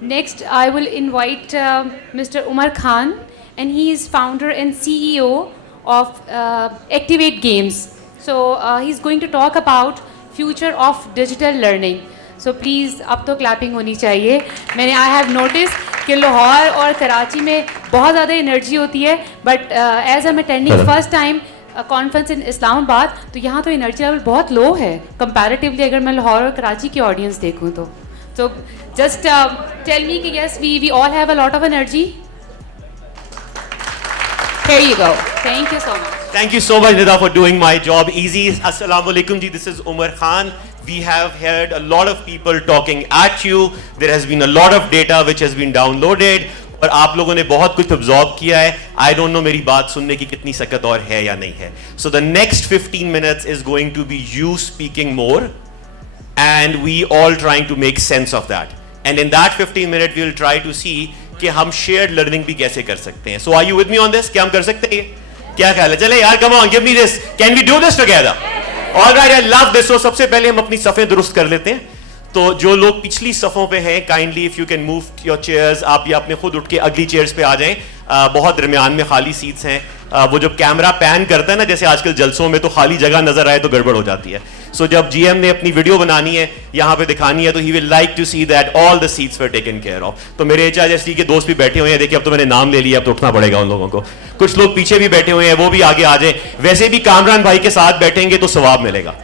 Next, I will invite Mr. Umer Khan, and he is founder and CEO of Activ8 Games. So he's going to talk about future of digital learning. So please, अब तो clapping होनी चाहिए. I have noticed कि लाहौर और कराची में बहुत ज़्यादा energy होती है, but as I'm attending first time conference in Islamabad, तो यहाँ तो एनर्जी लेवल बहुत लो है कंपैरेटिवली अगर मैं लाहौर और कराची की ऑडियंस देखूँ तो. So just tell me कि yes, we all have a lot of energy. Here you go. Thank you so much. Thank you so much, Nida, for doing my job easy. Assalamu alaikum ji, this is Umer Khan. We have heard a lot of people talking at you. There has been a lot of data which has been downloaded. और आप लोगों ने बहुत कुछ absorb किया है. I don't know मेरी बात सुनने की कितनी सकत और है या नहीं है. So the next 15 minutes is going to be you speaking more, and we all trying to make sense of that. And in that 15 minutes we will try to see कि हम shared learning भी कैसे कर सकते हैं. So are you with me on this? क्या हम कर सकते हैं? क्या ख्याल है? चले यार, come on, give me this. Can we do this together? All right, I love this. So सबसे पहले हम अपनी सफ़ें दुरुस्त कर लेते हैं. तो जो लोग पिछली सफ़ों पे हैं, kindly if you can move your chairs, आप या अपने खुद उठ के अगली चेयर्स पे आ जाएं. बहुत दरमियान में खाली सीट्स हैं. वो जब कैमरा पैन करता है ना, जैसे आजकल जलसों में, तो खाली जगह नजर आए तो गड़बड़ हो जाती है. सो जब जीएम ने अपनी वीडियो बनानी है, यहाँ पे दिखानी है, तो he will like to see that all the seats were taken care of. तो मेरे एचआरएसटी के दोस्त भी बैठे हुए हैं. देखिए, अब तो मैंने नाम ले लिया, अब तो उठना पड़ेगा उन लोगों को. कुछ लोग पीछे भी बैठे हुए हैं, वो भी आगे आ जाए. वैसे भी कामरान भाई के साथ बैठेंगे तो सवाब मिलेगा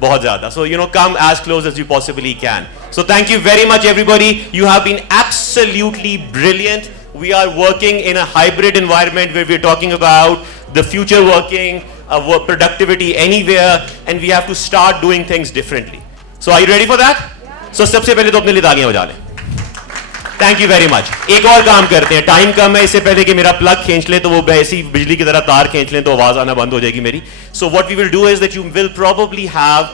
बहुत ज्यादा. So come as close as you possibly can. So thank you very much everybody. You have been absolutely brilliant. We are working in a hybrid environment where we are talking about the future working, work productivity anywhere, and we have to start doing things differently. So are you ready for that? So सबसे पहले तो अपने लिए तालियां बजा लें. Thank you very much. एक और काम करते हैं, टाइम कम है, इससे पहले कि मेरा प्लग खींच ले तो वो ऐसी बिजली की तरह तार खींच लें तो आवाज आना बंद हो जाएगी मेरी. So what we will do is that you will probably have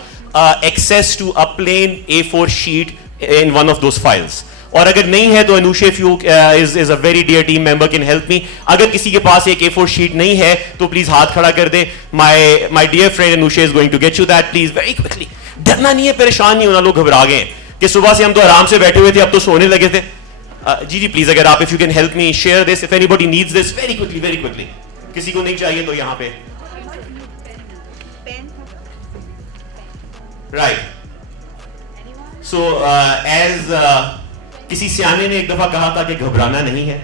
access to a plain A4 sheet in one of those files. और अगर नहीं है तो Anushe if you is a very dear team member can help me. अगर किसी के पास एक A4 sheet नहीं है तो प्लीज हाथ खड़ा कर दे. My dear friend Anushe is going to get you that. Please very quickly. डरना नहीं है, परेशान नहीं होना. लोग घबरा गए कि सुबह से हम तो आराम से बैठे हुए थे, अब तो सोने लगे थे. जी प्लीज, अगर आप if you can help me share this, if anybody needs this, very quickly. किसी को नहीं चाहिए तो यहाँ पे राइट. सो एज किसी सियाने ने एक दफा कहा था कि घबराना नहीं है.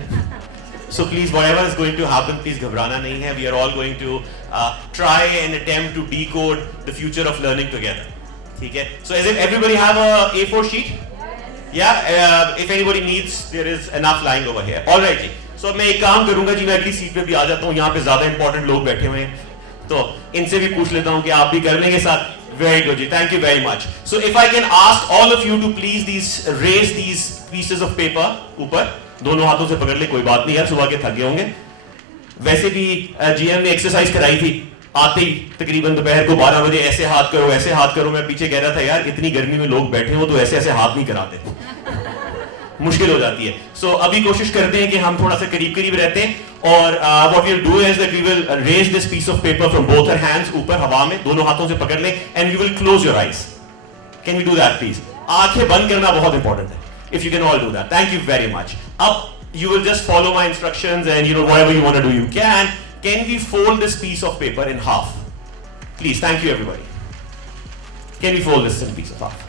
So please whatever is going to happen, please घबराना नहीं है. We are all going to try and attempt to decode the future of learning together. ठीक है. So as if everybody have a A4 sheet. Yeah, if anybody needs, there is enough lying over here. All right जी. So मैं एक काम करूंगा जी, मैं अगली seat पे भी आ जाता हूँ. यहाँ पे ज्यादा इंपॉर्टेंट लोग बैठे हुए हैं, तो इनसे भी पूछ लेता हूँ कि आप भी कर लेंगे साथ. Very good ji, thank you very much. So if I can ask all of you to please raise these pieces of paper ऊपर, दोनों हाथों से पकड़ ले. कोई बात नहीं यार, सुबह के थक गए होंगे. वैसे भी जीएम ने एक्सरसाइज कराई थी आते ही तकरीबन दोपहर को 12 बजे. ऐसे हाथ करो, ऐसे हाथ करो. मैं पीछे कह रहा था यार, इतनी गर्मी में लोग बैठे हो तो ऐसे ऐसे हाथ नहीं कराते, मुश्किल हो जाती है. सो अभी कोशिश करते हैं कि हम थोड़ा सा करीब करीब रहते हैं. और what we will do is that we will raise this piece of paper from both our hands, ऊपर हवा में दोनों हाथों से पकड़ लें, and we will close your eyes. Can we do that please? आंखें बंद करना बहुत इंपॉर्टेंट है. If you can all do that, thank you very much. अब you will just follow my instructions and whatever you want to do you can. Can we fold this piece of paper in half? Please, thank you everybody. Can we fold this in piece of half?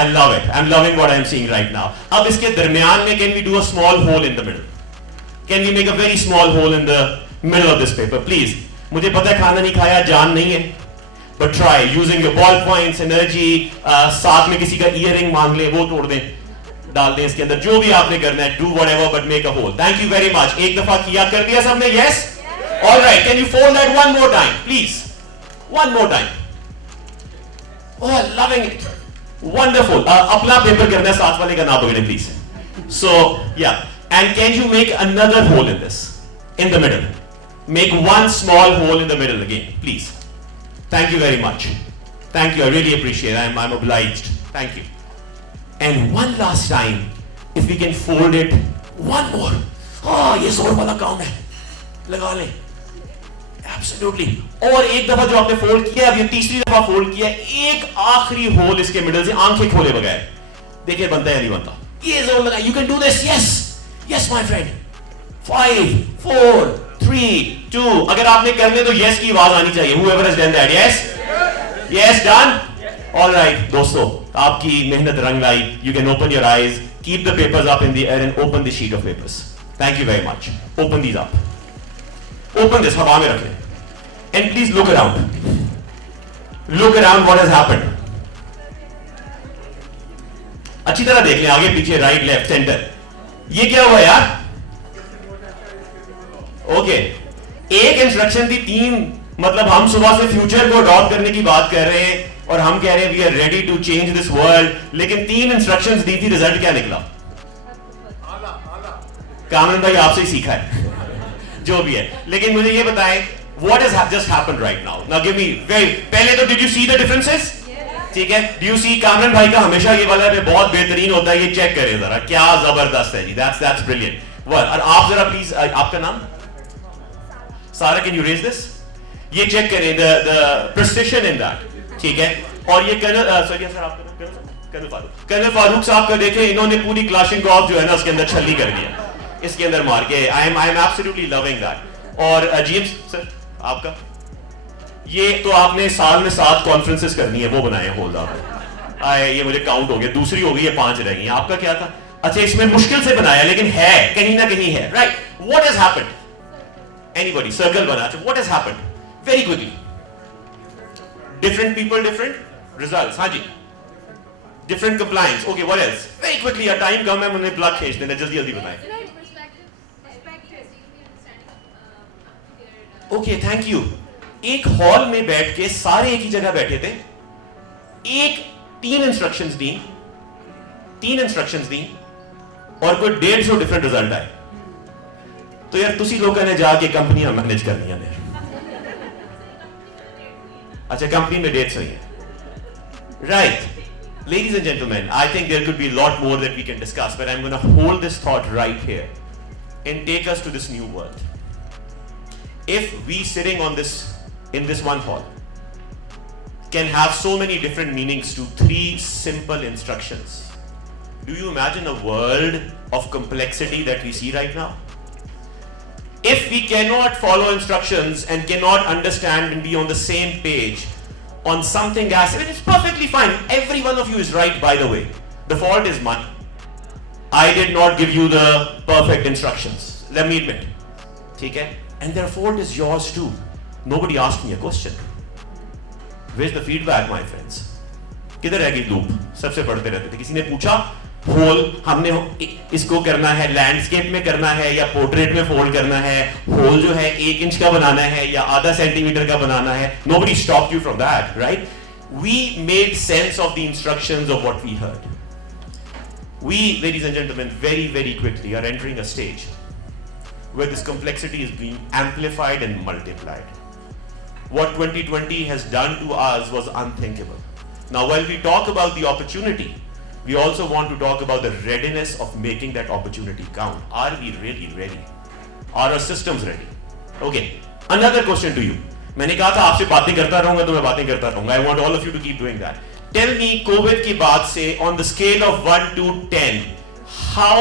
I love it. I'm loving what I'm seeing right now. अब इसके दरमियान में can we do a small hole in the middle? Can we make a very small hole in the middle of this paper? Please. मुझे पता है खाना नहीं खाया, जान नहीं है, but try using your ball points, energy. साथ में किसी का earring मांग ले, वो तोड़ दें, डाल दें इसके अंदर. जो भी आपने करना है, do whatever but make a hole. Thank you very much. एक दफा किया, कर दिया सबने? Yes? All right. Can you fold that one more time, please? One more time. Oh, loving it. Wonderful. अपना पेपर करना है, साथ वाले का ना पकड़े please. So yeah. And can you make another hole in this? In the middle. Make one small hole in the middle again, please. Thank you very much. Thank you. I really appreciate it. I'm obliged. Thank you. And one last time, if we can fold it one more. हाँ, ये जोर वाला काम है, लगा ले. Absolutely. और एक दफा जो आपने फोल्ड किया, अब ये तीसरी दफा फोल्ड किया, एक आखिरी होल इसके मिडल से, आंखें खोले बगैर. देखिए बनता है या नहीं बनता. ये जोर लगा, you can do this, yes, yes my friend. 5, 4, 3, 2. अगर आपने करने तो yes की आवाज आनी चाहिए. Whoever has done that, yes, yes, done. All right, दोस्तों, आपकी मेहनत रंग लाई. You can open your eyes, keep the papers up in the air and open the sheet of papers. Thank you very much. Open these up. Open this, हवा में रख लें. And please look around. Look around what has happened. अच्छी तरह देख लें, आगे पीछे, राइट लेफ्ट सेंटर. ये क्या हुआ यार? ओके, एक इंस्ट्रक्शन थी, 3, मतलब हम सुबह से फ्यूचर को अडॉप्ट करने की बात कर रहे हैं और हम कह रहे हैं we are ready to change this world, लेकिन 3 इंस्ट्रक्शंस दी थी, रिजल्ट क्या निकला? कामन भाई आपसे ही सीखा है जो भी है. लेकिन मुझे ये बताएं, what has just happened right now? Now give me पहले तो did you see the differences? ठीक है, do you see कामरान भाई का हमेशा ये वाला पे बहुत बेहतरीन होता है, ये चेक करें जरा, क्या जबरदस्त है जी. that's brilliant. और आप जरा प्लीज, आपका नाम? सारा, can you raise this? ये चेक करें the precision in that. ठीक है, और ये सॉरी सर आपका कर्नल फारूक साहब का देखें, इन्होंने पूरी क्लाशिंकोव जो है ना उसके अंदर छल्ली कर दिया, इसके अंदर मार के. I am absolutely loving that. और जेम्स सर आपका, ये तो आपने साल में 7 कॉन्फ्रेंसेस करनी है, वो बनाए होल आपने. ये मुझे काउंट हो गया, दूसरी हो गई है, 5 रह गई. आपका क्या था? अच्छा, इसमें मुश्किल से बनाया लेकिन है, कहीं ना कहीं है. Right, what has happened? Anybody? Circle बना. What has happened? Very quickly. Different people, different results. हाँ जी, different compliance. Okay, what else? Very quickly, time कम है, मुझे प्लग खींच देना, जल्दी जल्दी बताएं. Okay, thank you. एक हॉल में बैठ के सारे एक ही जगह बैठे थे, तीन इंस्ट्रक्शंस दी और कोई 150 डिफरेंट रिजल्ट आए. तो यार तुसी लोगों ने जाके कंपनियां मैनेज करनी है. अच्छा, कंपनी में डेट्स हुई है. Right, ladies and gentlemen, I think there could be a lot more that we can discuss, but I'm going to hold this thought right here and take us to this new world. If we sitting in this one hall can have so many different meanings to 3 simple instructions, do you imagine a world of complexity that we see right now? If we cannot follow instructions and cannot understand and be on the same page on something as, it's perfectly fine. Every one of you is right, by the way. The fault is mine. I did not give you the perfect instructions. Let me admit. Okay? And their fault is yours too. Nobody asked me a question. Where's the feedback, my friends? किधर रह गई loop? सबसे पढ़ते रहते थे. किसी ने पूछा होल हमने इसको करना है, लैंडस्केप में करना है या पोर्ट्रेट में फोल्ड करना है, होल जो है 1 इंच का बनाना है या आधा सेंटीमीटर का बनाना है. Nobody stopped you from that, right? We made sense of the instructions of what we heard. We, ladies and gentlemen, very, very quickly are entering a stage where this complexity is being amplified and multiplied. What 2020 has done to us was unthinkable. Now, while we talk about the opportunity, we also want to talk about the readiness of making that opportunity count. Are we really ready? Are our systems ready? Okay, another question to you. मैंने कहा था आपसे बातें करता रहूंगा तो मैं बातें करता रहूंगा. I want all of you to keep doing that. Tell me, COVID के बाद से on the scale of 1 to 10, how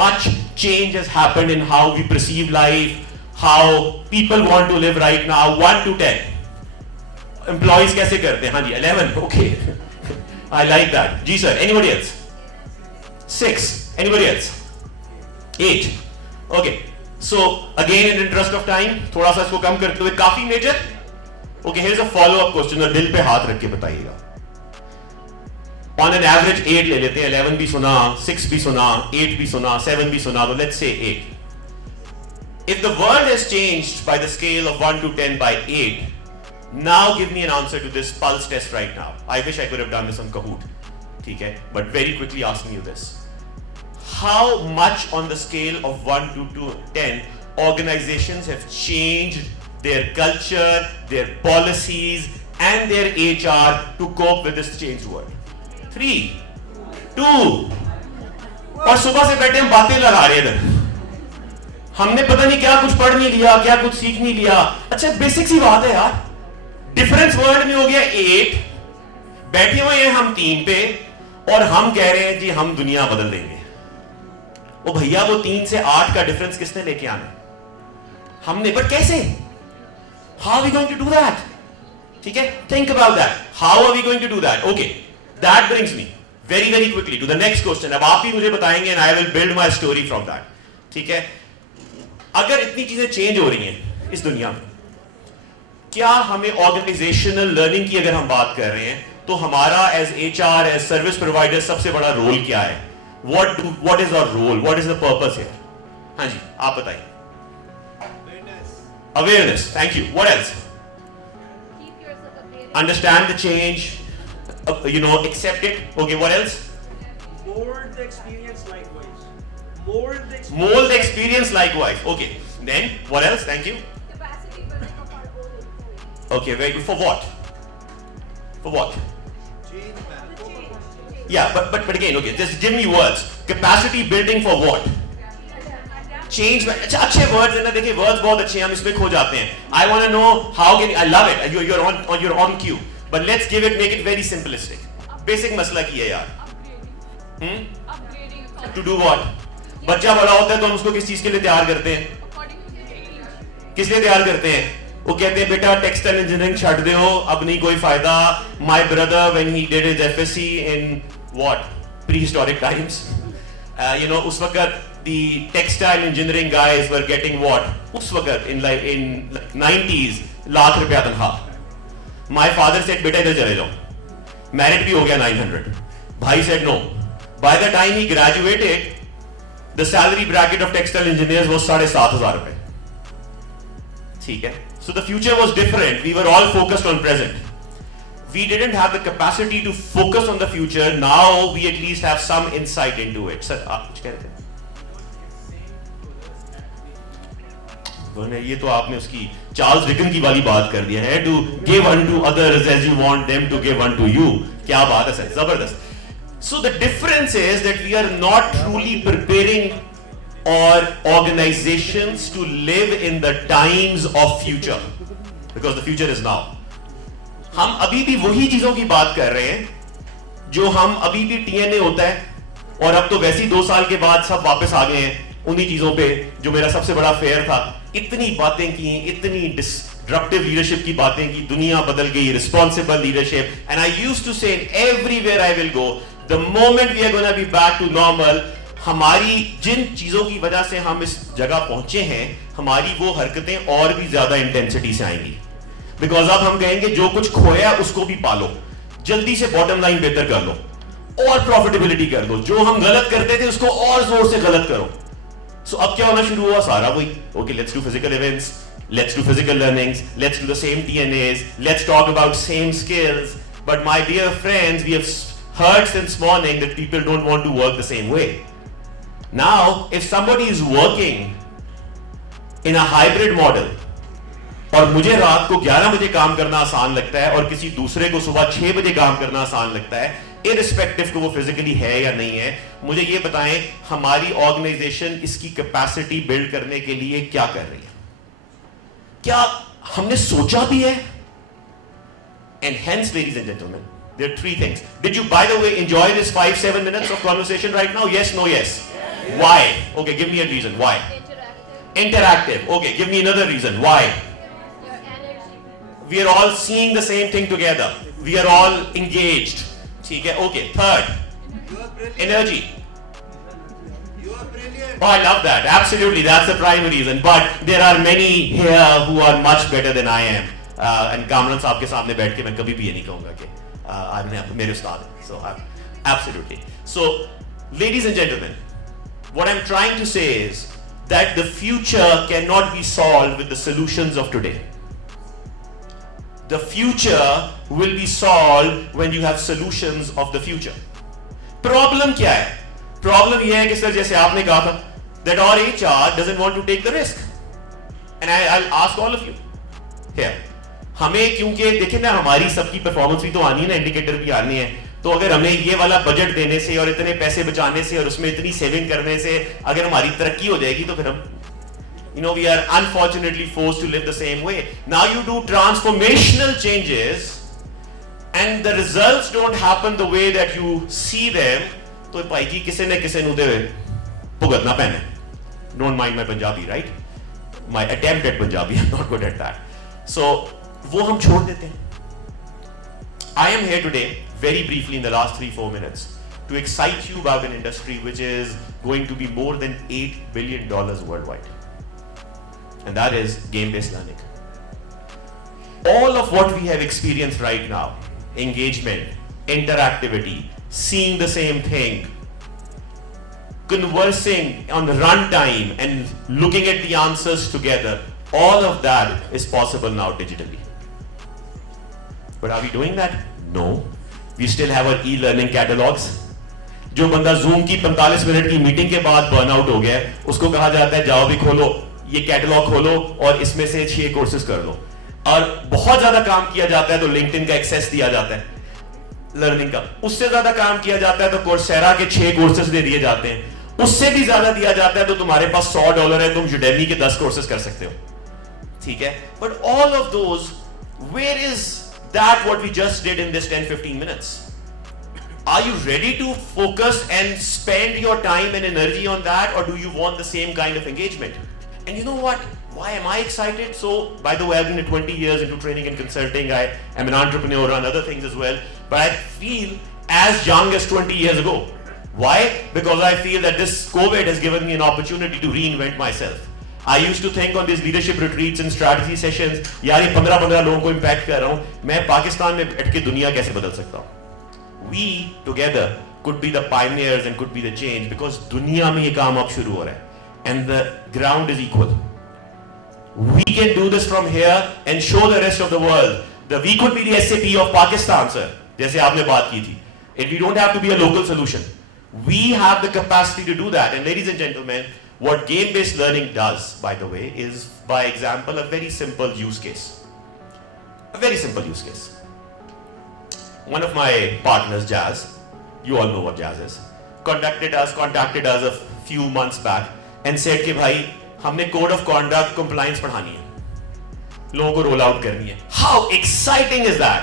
much change has happened in how we perceive life, how people want to live right now? 1 to 10. Employees कैसे करते हैं? हाँ जी, 11. Okay. I like that. Ji sir. Anybody else? 6. Anybody else? 8. Okay. So again, in interest of time, थोड़ा सा इसको कम करते हुए, काफी major. Okay, here's a follow-up question. और दिल पे हाथ रख के बताइएगा. On an average 8 ले लेते हैं. 11 भी सुना, 6 भी सुना, 8 भी सुना, 7 भी सुना. तो let's say 8. If the world has changed by the scale of 1 to 10 by 8, now give me an answer to this pulse test right now. I wish I could have done this on Kahoot. Okay? But very quickly asking you this. How much on the scale of 1 to 10 organizations have changed their culture, their policies and their HR to cope with this changed world? 3, 2. और सुबह से बैठे हम बातें लगा रहे थे. हमने पता नहीं क्या कुछ पढ़ नहीं लिया, क्या कुछ सीख नहीं लिया. अच्छा, बेसिक सी बात है यार. डिफरेंस वर्ड में हो गया 8, बैठे हुए हैं हम 3 पे और हम कह रहे हैं जी हम दुनिया बदल देंगे. ओ भैया वो 3 से 8 का डिफरेंस किसने लेके आना? हमने. बट कैसे? How are we going to do that? ठीक है, think about that. How are we going to do that? Okay, that brings me very very quickly to the next question. अब आप ही मुझे बताएंगे and I will build my story from that. ठीक है, अगर इतनी चीजें चेंज हो रही हैं इस दुनिया में, क्या हमें ऑर्गेनाइजेशनल लर्निंग की अगर हम बात कर रहे हैं तो हमारा as HR, as service provider सबसे बड़ा रोल क्या है? What is our role? What is the purpose here? हाँ जी, आप बताइए. Awareness. Thank you. What else? Understand the change, accept it. Okay, what else? Mold the experience likewise. Mold the experience likewise. Okay. Then what else? Thank you. Capacity building of our own employees. Okay, very good. For what? For what? Change, man. Yeah, but again, okay. Just give me words. Capacity building for what? Change. अच्छे words है ना. देखिए words बहुत अच्छे हैं, हम इसमें खो जाते हैं. I want to know how can I love it. You're on cue. But let's make it very simplistic. Basic मसला की है यार. To do what? बच्चा बड़ा होता है तो हम उसको किस चीज के लिए तैयार करते हैं? किस लिए तैयार करते हैं? वो कहते हैं बेटा टेक्सटाइल इंजीनियरिंग छੱਡ दियो, अब नहीं कोई फायदा. My brother when he did his FSC in what? Prehistoric times. उस वक्त the textile engineering guys were getting what? उस वक्त in 90s लाख रुपया तनख्वाह. My father said बेटा इधर चले जाओ. Merit भी हो गया 900. भाई said no. By the time he graduated, the salary bracket of textile engineers was 7,500 रुपए. ठीक है. So the future was different. We were all focused on present. We didn't have the capacity to focus on the future. Now we at least have some insight into it. Sir, आप कुछ कह रहे थे? ये तो आपने उसकी Charles Dickens की वाली बात कर दिया है. To give unto others as you want them to give unto you. क्या बात है सर, जबरदस्त. So the difference is that we are not truly preparing or organizations to live in the times of future because the future is now. हम अभी भी वही चीजों की बात कर रहे हैं जो हम अभी भी टीएनए होता है, और अब तो वैसे ही 2 साल के बाद सब वापस आ गए हैं उन्हीं चीजों पे जो मेरा सबसे बड़ा फेयर था. इतनी बातें की, इतनी डिस्ट्रक्टिव लीडरशिप की बातें की, दुनिया बदल गई, responsible leadership. And I used to say everywhere I will go, the moment we are gonna be back to normal, हमारी जिन चीजों की वजह से हम इस जगह पहुंचे हैं, हमारी वो हरकतें और भी ज्यादा इंटेंसिटी से आएंगी. बिकॉज अब हम कहेंगे जो कुछ खोया उसको भी पालो, जल्दी से बॉटम लाइन बेहतर कर लो और प्रॉफिटेबिलिटी कर दो. जो हम गलत करते थे उसको और जोर से गलत करो. सो अब क्या होना शुरू हुआ? सारा वही. Okay, let's do physical events, let's do physical learnings, let's do the same TNAs, let's talk about same skills. But my dear friends, we have heard since morning that people don't want to work the same way. Now, if somebody is working in a hybrid model, और मुझे रात को 11 बजे काम करना आसान लगता है और किसी दूसरे को सुबह 6 बजे काम करना आसान लगता है, इररिस्पेक्टिव को वो फिजिकली है या नहीं है, मुझे ये बताएं हमारी ऑर्गेनाइजेशन इसकी कैपेसिटी बिल्ड करने के लिए क्या कर रही है? क्या हमने सोचा भी है? And hence, ladies and gentlemen, there are 3 things. Did you, by the way, enjoy this 5-7 minutes of conversation right now? Yes, no, yes. Yes. Why? Okay, give me a reason. Why? Interactive. Okay, give me another reason. Why? Your energy. We are all seeing the same thing together. We are all engaged. ठीक है? Okay. Third. You are brilliant. Energy. You are brilliant. Oh, I love that. Absolutely, that's the primary reason. But there are many here who are much better than I am. And Kamran साहब के सामने बैठ के मैं कभी भी ये नहीं कहूँगा कि आपने मेरे उस्ताद हैं. So absolutely. So, ladies and gentlemen, what I'm trying to say is that the future cannot be solved with the solutions of today. The future will be solved when you have solutions of the future. Problem क्या है? Problem ये है कि sir जैसे आपने कहा था that our HR doesn't want to take the risk. And I'll ask all of you here. हमें क्योंकि देखिए ना हमारी सबकी परफॉर्मेंस भी तो आनी है ना, इंडिकेटर भी आनी है. तो अगर हमें ये वाला बजट देने से और इतने पैसे बचाने से और उसमें इतनी सेविंग करने से अगर हमारी तरक्की हो जाएगी तो फिर हम we are unfortunately forced to live the same way. Now you do transformational changes and the results don't happen the way that you see them. तो भाई जी किसे न किसे नु दे भुगतना पैना है. Don't mind my Punjabi, right? My attempt at Punjabi, I'm not good at that. So वो हम छोड़ देते हैं. I am here today, very briefly in the last 3-4 minutes, to excite you about an industry which is going to be more than $8 billion worldwide. And that is game-based learning. All of what we have experienced right now, engagement, interactivity, seeing the same thing, conversing on the runtime and looking at the answers together, all of that is possible now digitally. But are we doing that? No. We still have our e-learning catalogs. जो बंदा Zoom की 45 minute की meeting के बाद burnout हो गया है, उसको कहा जाता है जाओ भी खोलो, ये कैटलॉग खोलो और इसमें से 6 कोर्सेज कर लो. और बहुत ज्यादा काम किया जाता है तो लिंक्डइन का एक्सेस दिया जाता है लर्निंग का. उससे ज्यादा काम किया जाता है तो कोर्सेरा के 6 कोर्सेज दे दिए जाते हैं. उससे भी ज्यादा दिया जाता है तो तुम्हारे पास $100 है, तुम Udemy के 10 कोर्सेज कर सकते हो. ठीक है? But all of those, where is that what we just did in this 10-15 minutes? Are you ready to focus and spend your time and energy on that, or do you want the same kind of engagement? And you know what? Why am I excited? So, by the way, I've been 20 years into training and consulting. I am an entrepreneur on other things as well. But I feel as young as 20 years ago. Why? Because I feel that this COVID has given me an opportunity to reinvent myself. I used to think on these leadership retreats and strategy sessions, यार ये 15 लोगों को impact कर रहा हूँ, मैं पाकिस्तान में बैठ के दुनिया कैसे बदल सकता हूँ? We together could be the pioneers and could be the change because दुनिया में ये काम अब शुरू हो रहा है, and the ground is equal. We can do this from here and show the rest of the world that we could be the SAP of Pakistan, sir. जैसे आपने बात की थी. And we don't have to be a local solution. We have the capacity to do that. And ladies and gentlemen, what game-based learning does, by the way, is, by example, a very simple use case. A very simple use case. One of my partners, Jazz, you all know what Jazz is, contacted us a few months back and said कि भाई हमने code of conduct compliance पढ़ानी है, लोगों को roll out करनी है. How exciting is that?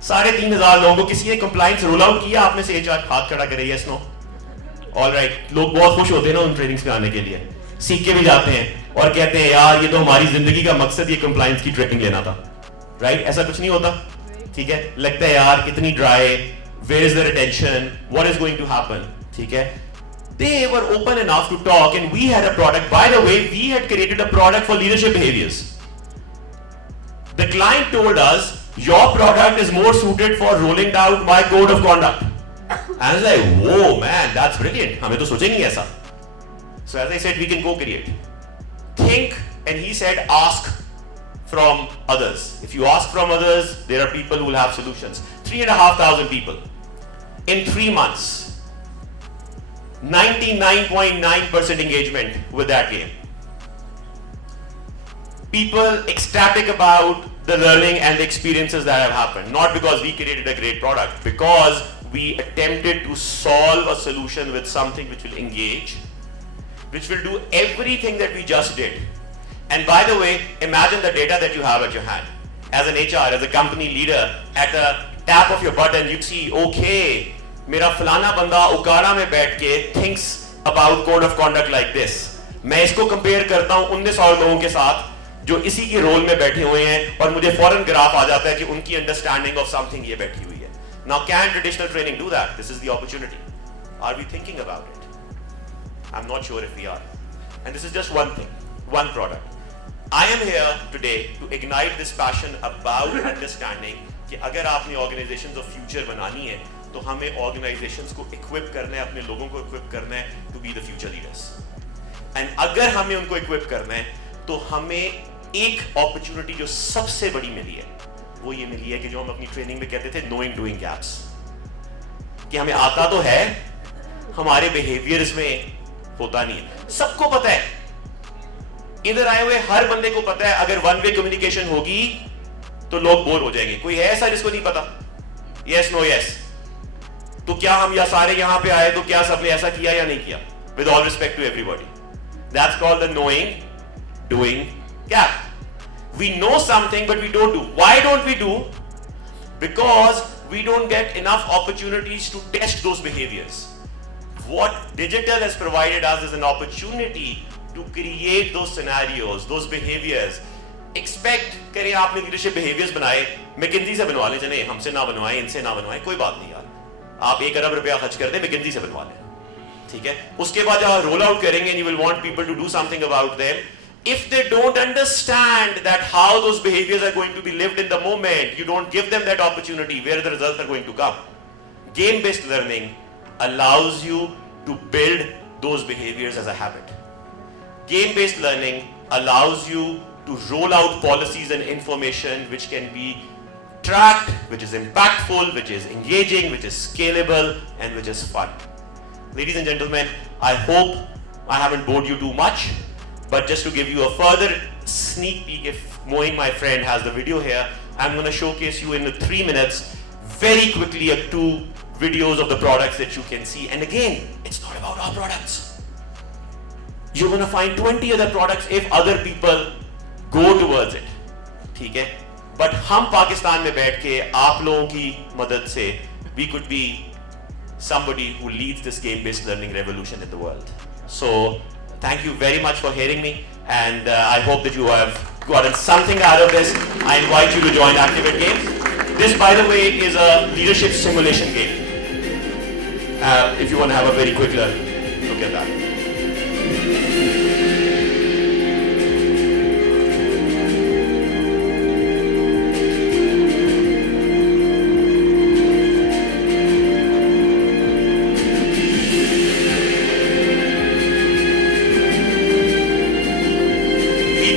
3,500 लोगों को किसी ने compliance roll out किया? आप में से HR हाथ खड़ा करे, yes no? All right, लोग बहुत खुश होते हैं ना उन ट्रेनिंग्स में आने के लिए, सीख के भी जाते हैं और कहते हैं यार ये तो हमारी जिंदगी का मकसद ये compliance की ट्रेनिंग लेना था. Right? ऐसा कुछ नहीं होता. ठीक है? लगता है यार कितनी dry, where is the retention, what is going to happen? ठीक है? They were open enough to talk and we had a product. By the way, we had created a product for leadership behaviors. The client told us, your product is more suited for rolling out my code of conduct. And I was like, whoa man, that's brilliant. हमें तो सोचे नहीं ऐसा. So as I said, we can co-create. Think, and he said, ask from others. If you ask from others, there are people who will have solutions. 3,500 people in 3 months. 99.9% engagement with that game. People ecstatic about the learning and the experiences that have happened. Not because we created a great product, because we attempted to solve a solution with something which will engage, which will do everything that we just did. And by the way, imagine the data that you have at your hand. As an HR, as a company leader, at the tap of your button, you see, okay, मेरा फलाना बंदा उकाड़ा में बैठ के thinks about code of conduct like this. मैं इसको compare करता हूँ 19 और लोगों के साथ जो इसी की रोल में बैठे हुए हैं और मुझे फौरन ग्राफ आ जाता है कि उनकी understanding of something ये बैठी हुई है. Now, can traditional training do that? This is the opportunity. Are we thinking about it? I'm not sure if we are. And this is just one thing, one product. I am here today to ignite this passion about understanding कि अगर आपने organizations of future बनानी है तो हमें organizations को equip करना है, अपने लोगों को equip करना है to be the future leaders. And अगर हमें उनको equip करना है तो हमें एक opportunity जो सबसे बड़ी मिली है वो ये मिली है कि जो हम अपनी ट्रेनिंग में कहते थे knowing doing gaps, कि हमें आता तो है, हमारे behaviors में होता नहीं है. सबको पता है, इधर आए हुए हर बंदे को पता है अगर वन वे कम्युनिकेशन होगी तो लोग बोर हो जाएंगे. कोई है ऐसा जिसको नहीं पता? Yes no yes. तो क्या हम या सारे यहां पे आए तो क्या सबने ऐसा किया या नहीं किया? With all respect to everybody, that's called the knowing doing gap. We know something but we don't do. Why don't we do? Because we don't get enough opportunities to test those behaviors. What digital has provided us is an opportunity to create those scenarios, those behaviors. Expect करें आपने leadership behaviors बनाए, McKinsey से बनवा लें, नहीं हमसे ना बनवाएं, इनसे ना बनवाएं, कोई बात नहीं यार. आप 1 अरब रुपया खर्च कर दें, McKinsey से बनवा लें. ठीक है? उसके बाद जब आप roll out करेंगे and you will want people to do something about them. If they don't understand that how those behaviors are going to be lived in the moment, you don't give them that opportunity where the results are going to come. Game-based learning allows you to build those behaviors as a habit. Game-based learning allows you to roll out policies and information which can be tracked, which is impactful, which is engaging, which is scalable, and which is fun. Ladies and gentlemen, I hope I haven't bored you too much, but just to give you a further sneak peek, if Moin, my friend, has the video here, I'm going to showcase you in 3 minutes, very quickly, 2 videos of the products that you can see. And again, it's not about our products. You're going to find 20 other products if other people go towards it. ठीक है? But हम पाकिस्तान में बैठ के आप लोगों की मदद से we could be somebody who leads this game-based learning revolution in the world. So thank you very much for hearing me, and I hope that you have gotten something out of this. I invite you to join Activ8 Games. This, by the way, is a leadership simulation game. If you want to have a very quick look at that.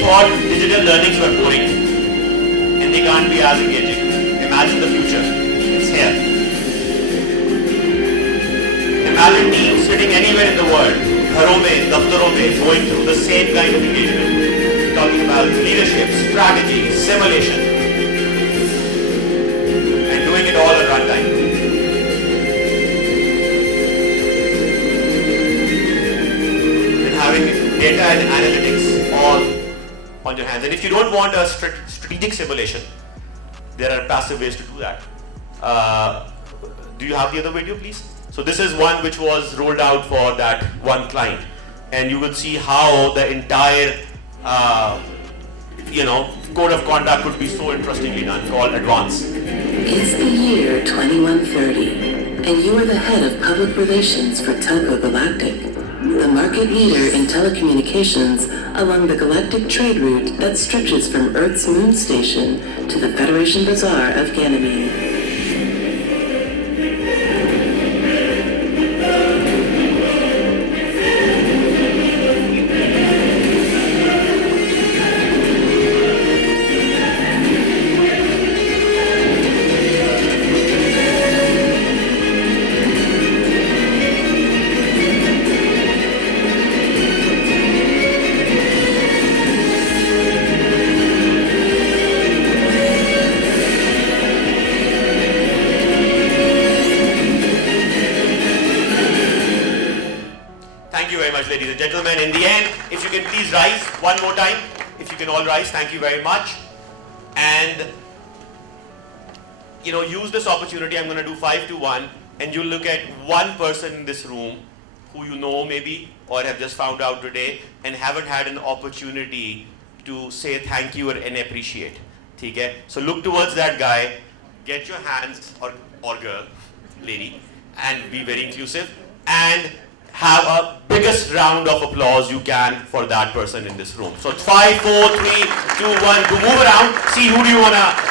Thought digital learnings were boring and they can't be as engaging. Imagine the future. It's here. Imagine teams sitting anywhere in the world, gharon mein, daftaron mein, going through the same kind of engagement, talking about leadership, strategy, simulation, and doing it all at runtime. And having data and analytics all on your hands. And if you don't want a strategic simulation, there are passive ways to do that. Do you have the other video, please? So this is one which was rolled out for that one client, and you will see how the entire code of conduct could be so interestingly done, called Advance. It's the year 2130, and you are the head of public relations for Telco Galactic, the market leader in telecommunications along the galactic trade route that stretches from Earth's moon station to the Federation Bazaar of Ganymede. Ladies and gentlemen, in the end, if you can please rise one more time, if you can all rise, thank you very much. And use this opportunity. I'm going to do 5 to 1, and you look at one person in this room who you know maybe or have just found out today and haven't had an opportunity to say thank you and appreciate. Okay? So look towards that guy, get your hands or girl, lady, and be very inclusive, and have a biggest round of applause you can for that person in this room. So 5, 4, 3, 2, 1, to move around. See who do you want to